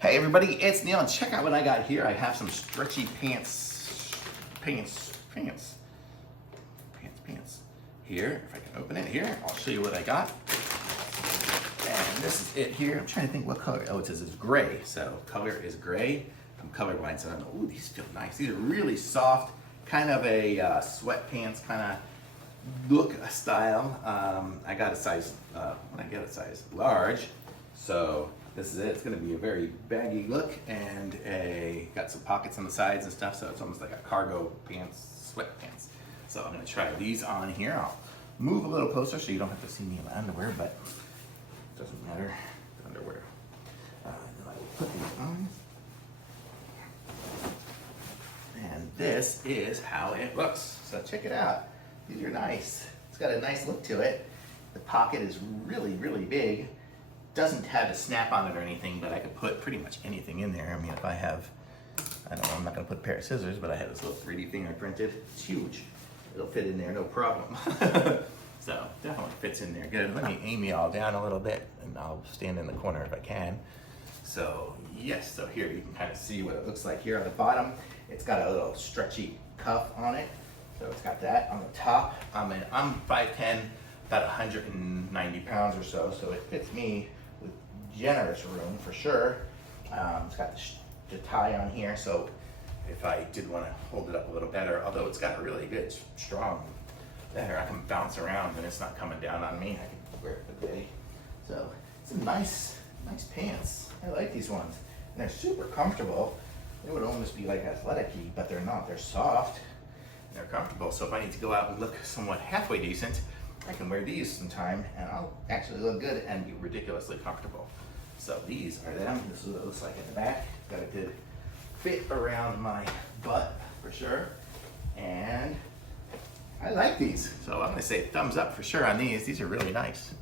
Hey everybody, it's Neil, and check out what I got here. I have some stretchy pants. Here, if I can open it here, I'll show you what I got. And this is it here. I'm trying to think what color. Oh, it says it's gray. So color is gray. I'm colorblind, so I don't know. Ooh, these feel nice. These are really soft, kind of a sweatpants kind of look style. I got a size, when I get a size large. So this is it. It's going to be a very baggy look, and got some pockets on the sides and stuff, so it's almost like a cargo pants, sweatpants. So I'm going to try these on here. I'll move a little closer so you don't have to see me in my underwear, but it doesn't matter. Underwear. Then I will put these on. And this is how it looks. So check it out. These are nice. It's got a nice look to it. The pocket is really, really big. Doesn't have a snap on it or anything, but I could put pretty much anything in there. I mean, if I have, I don't know, I'm not gonna put a pair of scissors, but I have this little 3D thing I printed. It's huge. It'll fit in there, no problem. So definitely fits in there good. Let me aim you all down a little bit, and I'll stand in the corner if I can. So yes, so here you can kind of see what it looks like here on the bottom. It's got a little stretchy cuff on it. So it's got that on the top. I'm 5'10", about 190 pounds or so, so it fits me with generous room for sure. It's got the tie on here, so if I did want to hold it up a little better, although it's got a really good, strong leather, I can bounce around and it's not coming down on me. I can wear it for the day. So it's a nice pants. I like these ones. And they're super comfortable. They would almost be like athletic-y, but they're not. They're soft. They're comfortable. So if I need to go out and look somewhat halfway decent, I can wear these sometime and I'll actually look good and be ridiculously comfortable. So these are them. This is what it looks like in the back. Got a good fit around my butt for sure. And I like these. So I'm gonna say thumbs up for sure on these. These are really nice.